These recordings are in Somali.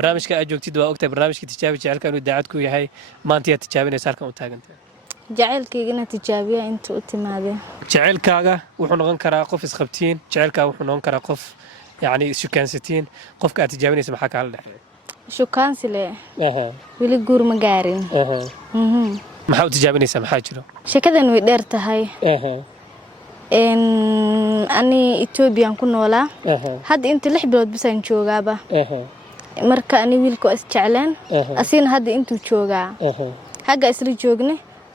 barnaamijka aad joogtid waa ogtahay barnaamijka tijaabi jecelka inuu daacad ku yahay maanta aad tijaabinaysa halkan u taagantahay jacaylkayga inaan tijaabiyo inta u timaadeen jecelkaaga wuxuu noqon karaa qof isqabtiin jecelkaaga wuxuu noqon karaa qof yacni ishukaansatiin qofka aad tijaabinaysa maxaa kaala dhexeeya shukaansi le weli guur ma gaarin maxaa u tijaabinaysaa maxaa jiro sheekadan way dheer tahay ani Ethiopian ku noolaa hadda inta 6 bilood bisaan joogaaba marka ani wiilku is jecleen asina hadda intuu joogaa haga isla joogne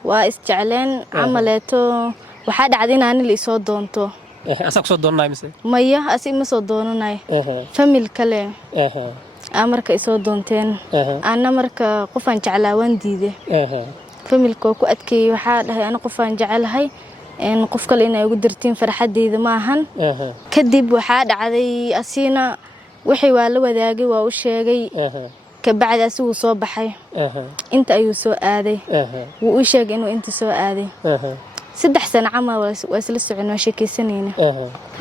waa is jecleen amaleeto waxa dhacday inaan la soo doonto asaga soo doonay mise maya asi ma soo doonanay family kale marka ay soo doonteen ana marka qofan jeclaa waan diiday familka ku adkeey waxa dhahay ana qofan jecelahay qof kale inay ugu dirtiin farxadeeda ma ahan kadib waxa dhacday asina wixii waa la wadaagay waa u sheegay ka bacdi asigu soo baxay inta ayuu soo aaday wuu u sheegay inuu inta soo aaday 3 sano camal waa isla soconaa sheekaysanayna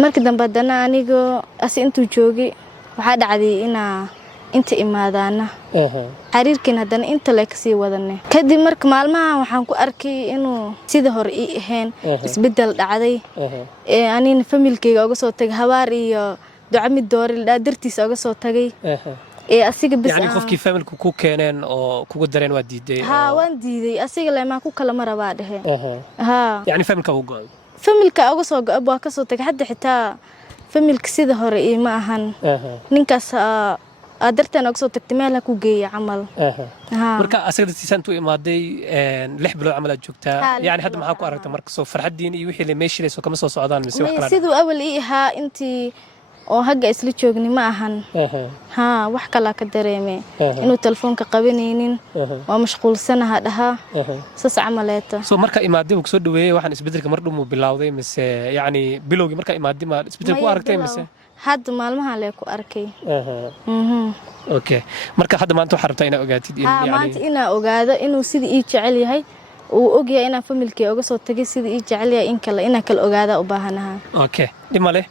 markii dambe dana aniga asi intuu joogay waxa dhacday inta imaadaana xariirkiina hadana inta la ka sii wadanay kadib marka maalmaha waxaan ku arkay inuu sida hore ii ahayn isbedel dhacday anina familkayga uga soo tagay habaar iyo duco mid doori dartiisa uga soo tagay asiga bis yani qofkii familku ku keeneen oo kugu dareen waa diiday waan diiday asiga leema ku kala maraba dhahe yani familka uu go'ay familka uga soo go'ay waa ka soo tagay hadda xitaa familka sida hore ma ahan ninkaas adartan uga soo tagtay meel ku geeyay camal marka asaga dadkiisa intuu imaaday 6 bilood camal aad joogtaa yani hadda maxaa ku aragtay marka soo farxadiin iyo wixii la meeshiilayso kama soo socdaan mise wax kale sidoo awal ii ahaa intii oo haga isla joogni ma ahan wax kala ka dareemay inuu telefoonka qabanaynin waa mashquulsanaha dhaha sas camaleeta soo marka imaaday uu soo dhaweeyay waxaan isbedelka mar dhum bilowday mise yani bilowgii marka imaaday ma isbedel ku aragtay mise hadda maalmaha la ku arkay okay marka hadda maanta waxa rabtaa inaad ogaatid in yani maanta inaa ogaado inuu sidii ii jecel yahay uu ogyahay inaan familkii uga soo tagay sidii ii jecel yahay in kale inaa kala ogaada u baahanahay okay dhimale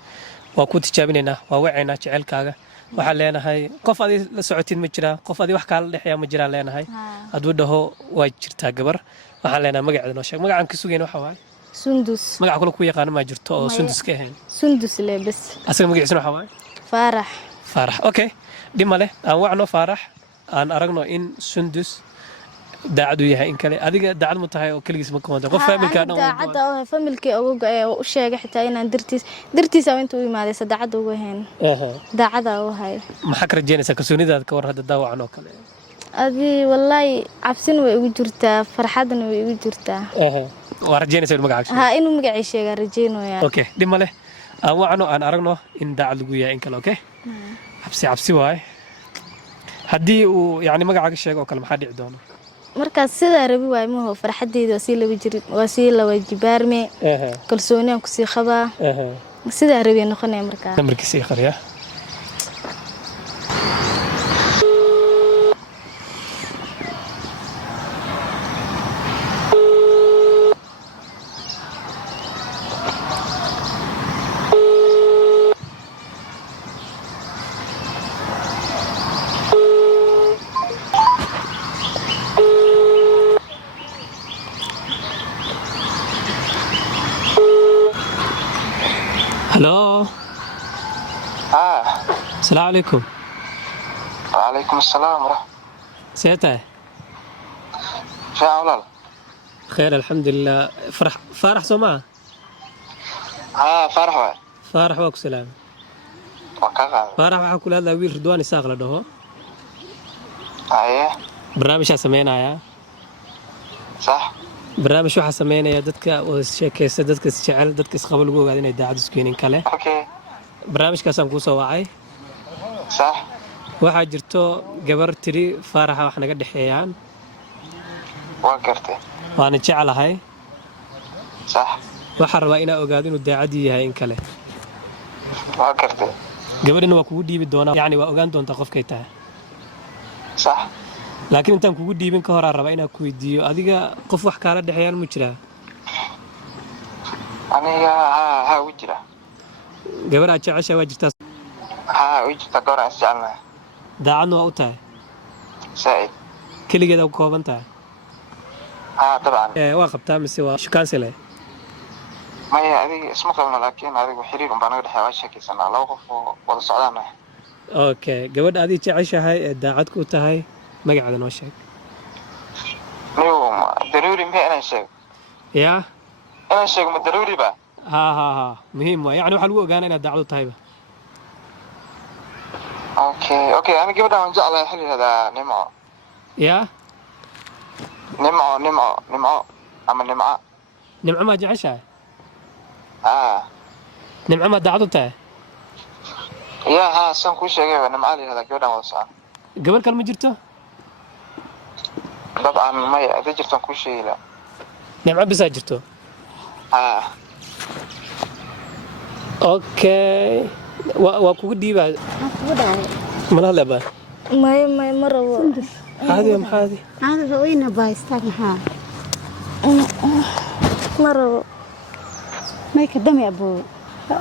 waa ku tijaabinayna waa waceena jecelkaaga waxa leenahay qof adii la socotid ma jira qof adii wax kala dhaxaya ma jira leenahay haduu dhaho waa jirtaa gabar waxa leenahay magaceeda noo sheeg magacan ka sugeen waxa waay Sundus magaca kale ku yaqaan ma jirto oo Sundus ka ahayn Sundus le bas asaga magaciisa waxa waay Farax okay dhimale aan wacno Farax aan aragno in Sundus daacadu yahay in kale adiga daacad ma tahay oo kaligiis ma koonta qof familka dhan daacad oo familka uga u sheegay xitaa inaan dirtiisa inta u imaaday daacad uga heen daacada oo hay maxaa ka rajeynaysaa kalsoonidaada ka war hadda daawacan oo kale adi wallahi cabsin way ugu jirtaa farxadna way ugu jirtaa waa rajeynaysaa magaca inuu magaciisa sheega rajeynayaa okay dhimale aan wacno aan aragno in daacad lagu yahay in kale okay cabsi waay haddii uu yani magacaaga sheego oo kale maxaa dhici doona markaas sida rabi waay ma farxadeedu waa si la wajibaarme kalsooniyaan ku sii qabaa sida rabi noqonay markaas nambarkiisa qariya هلو السلام عليكم وعليكم السلام ورحمة سيته شاء خير الحمد لله فرح سمع فرح واكو سلام فرح waxaa kula hadlaa wiil Ridwaan Isaaq la dhaho barnaamijka sameynaya صح barnaamij waxa sameynaya dadka oo sheekaysta dadka jecel dadka isqabal ugu ogaad inay daacad isku keenin kale barnaamijkaas aan ku soo wacay صح waxa jirto gabar tiri Farax wax naga dhaxeeyaan waa gartay waana jecelahay صح waxa rabaa inaa ogaado inuu daacad yahay in kale waa gartay gabadhina waa kugu dhiibi doonaa yani waa ogaan doontaa qofkay tahay صح laakiin intaan kugu dhiibin ka hor aan rabaa inaan ku weydiiyo adiga qof wax kala dhaxeeyaan ma jiraa aniga u jira gabadha jecesha waa jirtaa u jirta gabar aan jecelnahay daacadna waa u tahay زائد. كل كده وكوبنتها طبعا. واقف تامس وشكانسله ما هي هذه اسمه قبل، لكن هذه وحرير بنا قد حواشة كيسنا لو قف ولا صعدنا. اوكي قبل هذه تعيشها داعد كوتهاي ما قاعد انا وشك اليوم ضروري ما أنا شيء. يا أنا شيء من ضروري بقى. ها مهم يعني وحلو قانا انا داعد طيبه اوكي انا قبل ما نجي على حلي هذا نمع يا اما نمع نمع ما جعشها يا نمع ما داعدته ها سان كل شيء نمع لي هذا قبل ما وصل قبل كان ما جرته طبعا ما اذا جبت كل شيء لا نمع بس جرته اوكي وكو ديبا ما لا با ما مرة هذه ام هذه هذا وين بايستاك ها مرة ما يقدم يا ابو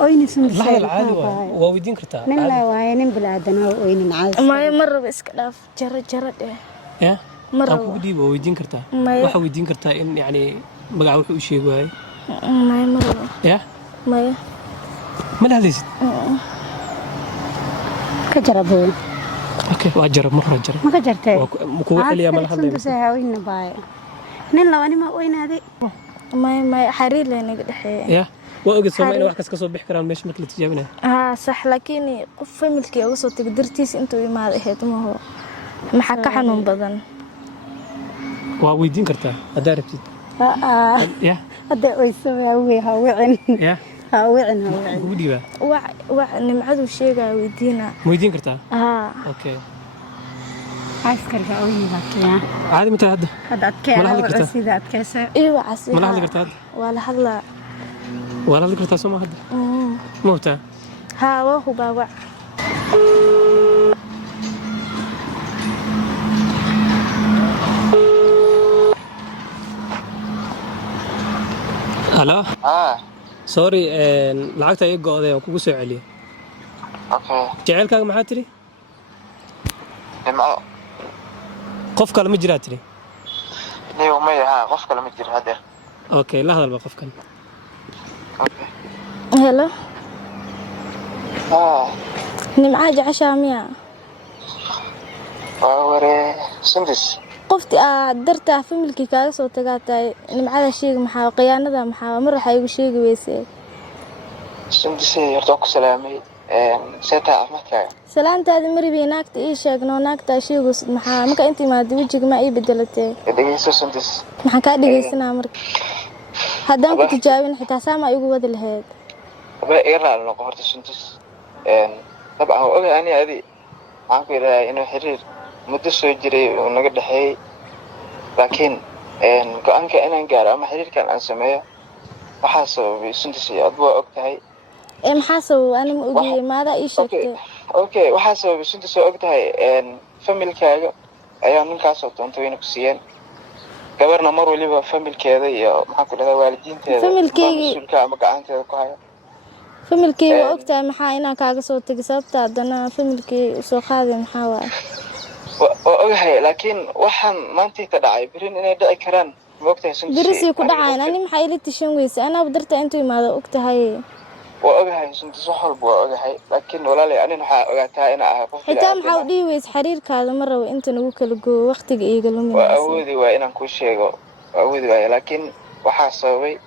وين سندس لا العادي وودين كرتا من لا وين بلادنا وين عايز ما مرة بس كلاف جرد يا مرة كو ديبا وودين كرتا ما waxa weydiin kartaa in yani magaca wuxuu u sheegay ما مرة ya ما ma lahadaysid كجربوا okay waa jarab mar hore jarab ما كجرتي ku xiliya ma lahadaysid سندس وين باي nin la wani ma weynaade ما حرير لنا قد حياة ya waa ogid Soomaaliya in wax kas ka soo bixi karaan meesha marka la tijaabinayo صح لكن قف فملكي أو صوتك درتيس أنتوا ما هيت ما هو محكى حنون بدن waa weydiin kartaa hadaa rabtid ya هذا ويسوي ها وعن ya ها وعن ugu dhiiba نمعدو شيء ويدينا ma weydiin kartaa okay عسكر وين باكيا caadi ma tahay hadda هذا أتكلم سيدا أتكلم إيوه عسي ma la hadli kartaa hadda ولا هلا waa la hadli kartaa soo ma hadda ma hubtaa ها وهو بابا halo sorry lacagta iga go'day oo kugu soo celiyo okay jaceelkaaga maxaa tiri نمع qof kale ma jiraa tiri اليوم ما قف كلام كتير هذا okay la hadal ba qofkan هلا اه نمعاج عشا ميا وري سندس قفتي درتها في ملكي كاغا سو تغاتاي نمعada sheeg maxaa qiyaanada maxaa mar waxa igu sheegi weysay سندس يرتوك سلامي سيتا أحمدك salaantaadi maribi naagta ii sheegno naagta sheego maxaa marka intii maad wajiga ma ii bedelatay دقيقة سندس maxaa ka dhigaysanaa marka haddaan ku tijaabin xitaa saama igu wada lahayd بقى يرى على نقطة سندس طبعا هو أوكي أنا هذه معك إذا إنه حرير مدة سوجري ونقد حي لكن كأنك أنا نقارا أما حرير كان أنسميه وحاسب بسندسي أضواء وقتها ee maxaa soo ana ma ogiyay maada ii sheegtay اوكي waxaa sababay sunta soo ogtahay familkaaga ayaa ninkaas oo doonto inay ku siiyeen gabarna mar waliba familkeeda iyo maxaa ku dhadaa waalidiinteeda mas'uulka ama gacanteeda ku haya familkii waa ogtahay maxaa inaan kaaga soo tagay sababta adana familkii soo qaaday maxaa waa ogahay laakiin waxaan maanta ka dhacay birin inay dhici karaan ma ogtahay sunta birisi ku dhacay ani maxay ila tishan weysay ana darta intuu imaado ogtahay وأوجهي سنت صحول بوجهي لكن ولا لي أنا وجهتها أنا أعرف حتى محاولي ويس حريركاada ma rabo inta nagu kala gooyo waqtiga iiga lumin وأودي وإن كل شيء وأودي ويا لكن وحاسبي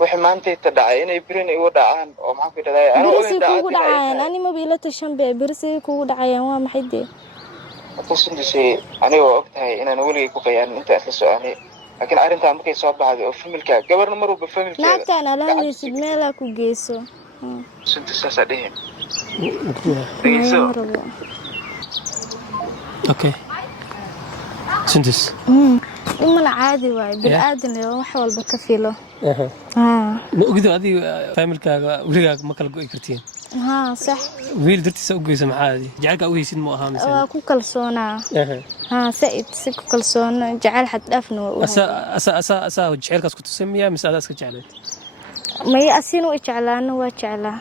وحي ما أنت تدعي إني برين يودعان وما في تدعي أنا birisi kugu dhacayaan ani ma biila tashan bee birisi kugu dhacayaan waa maxay de بس أنت شيء أنا وقتها إن أنا ولي كوكيان أنت أسألني لكن أنت عمرك يصاب بعد وفملك قبل مرة بفملك naagtaan alaanaysid meelaa ku geyso سنت ساسدين okay sundus imana caadi waayo bilaadan wax walba ka filo ma ogid adiga familkaaga wiilkaaga ma kala go'i kartiin صح wiil dartiisa u geysa maxaa adi jacaylka u haysid ma aha mise waa ku kalsoonaa sa'id si ku kalsoona jacayl xad dhaafna asa jacaylkaas ku tusamiyaa mise adaa iska jeclayd may asiin u jeclaana waa jeclaa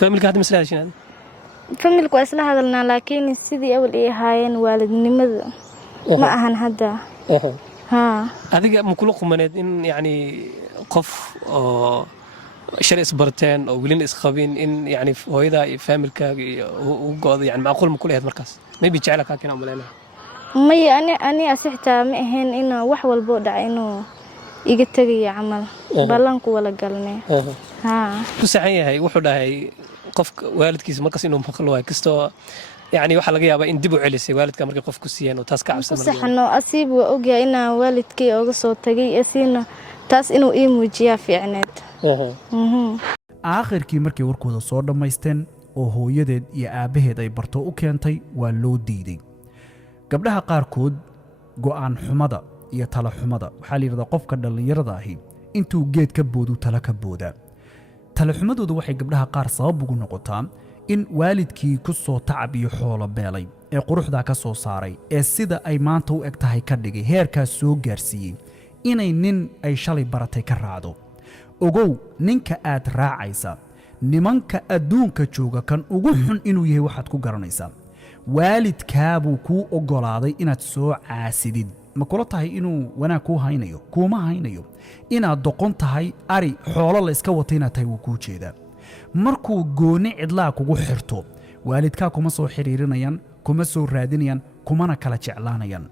familka hadda masla heshinad familku waa isla hadalnaa laakiin sidii awal ay ahaayeen waalidnimada ma ahan hadda adiga ma kula qumaneed in yani qof oo shar isbarteen oo welina isqabin in yani hooyada iyo familkaaga u go'do yani macquul ma kula ahayd markaas maybe jecel ka kina umaleynaa maya ani asixtaa ma ahayn in wax walbo dhacay inuu iga tagayo camal ballanku wala galnay ku saxan yahay wuxuu dhahay qofka waalidkiisa markaas inuu maqlo waay kastoo يعني waxa laga yaabaa in dib u celisay waalidka markay qof ku siiyeen oo taas ka cabsan markaa saxno asiib waa ogyahay in waalidkii uga soo tagay asiina taas inuu ii muujiyaa fiicneed aakhirkii markay warkooda soo dhammaysteen oo hooyadeed iyo aabaheed ay barto u keentay waa loo diiday gabdhaha qaarkood go'aan xumada iyo tala xumada waxaa la yidhahdaa qofka dhallinyarada ahi intuu geed ka boodu tala ka boodaa tala xumadooda waxay gabdhaha qaar sabab ugu noqotaa in waalidkii ku soo tacab iyo xoolo beelay ee quruxda ka soo saaray ee sida ay maanta u eg tahay ka dhigay heerkaas soo gaarsiiyey inay nin ay shalay baratay ka raacdo ogow ninka aad raacaysa nimanka adduunka jooga kan ugu xun inuu yahay waxaad ku garanaysaa waalidkaabuu kuu oggolaaday inaad soo caasidid ma kula tahay inuu wanaag kuu haynayo kuuma haynayo inaad doqon tahay ari xoolo la iska wata inaad tahay wuu kuu jeedaa markuu gooni cidlaa kugu xirto waalidkaa kuma soo xiriirinayaan kuma soo raadinayaan kumana kala jeclaanayaan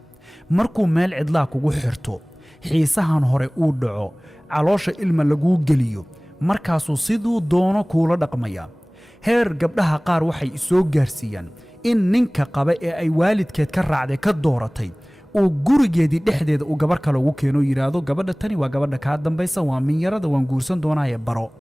markuu meel cidlaa kugu xirto xiisahan hore uu dhaco caloosha ilma laguu geliyo markaasuu siduu doono kuula dhaqmaya heer gabdhaha qaar waxay soo gaarsiiyaan in ninka qaba ee ay waalidkeed ka raacday ka dooratay uu gurigeedii dhexdeeda uu gabar kale ugu keeno yidhaahdo gabadha tani waa gabadha kaa dambaysa waa minyarada waan guursan doonaaye baro